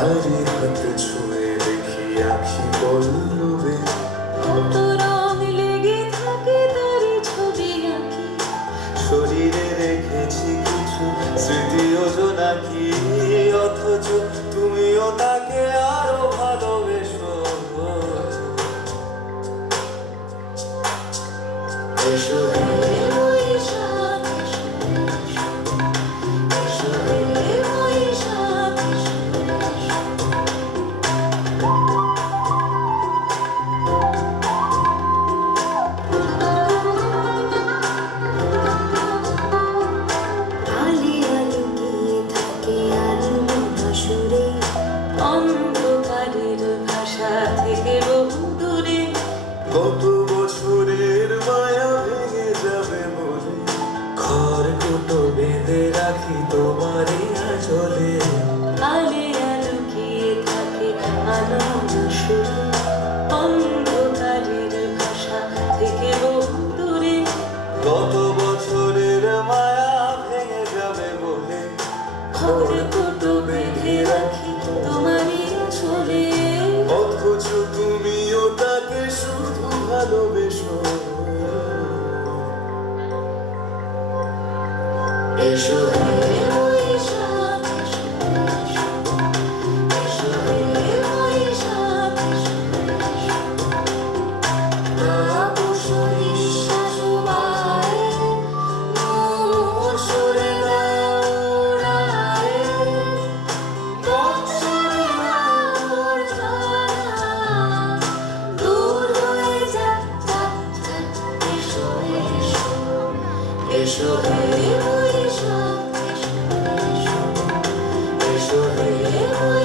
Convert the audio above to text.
তারি হাতে ছুঁয়ে দেখি আখি পল্লবে কত রং লেগে থাকে তারি ছবি আঁকি শরীরে রেখেছি কিছু স্মৃতি জোনাকি অথচ তুমিও তাকে আরো ভালোবেসো এসো হে বৈশাখ এসো হে বৈশাখ আলি আলুকিয়ে থাকে আলমোনা সুরে অন্ধকারের ভাষা থেকে বহু দূরে কত বছরের মায়া ভেঙে যাবে বলে খড়কুটো বেঁধে রাখি তোমারই আঁচলে আলি আলুকিয়ে থাকে আলোনা সুরে অন্ধকারের ভাষা থেকে বহু দূরে কত বছরের মায়া ভেঙে যাবে বলে খড়কুটো বেঁধে রাখি তোমারই আঁচলে অথচ তুমিও তাকে শুধু ভালোবেসো এসো হে বৈশাখ এসো হে বৈশাখ তাপস নিঃশ্বাস বায়ে মোর সুরে উড়ায়ে বৎসরে মোর ঝরা দূর হয়ে যাক যাক যাক এসো এসো এসো হে বৈশাখ এসো হে এসো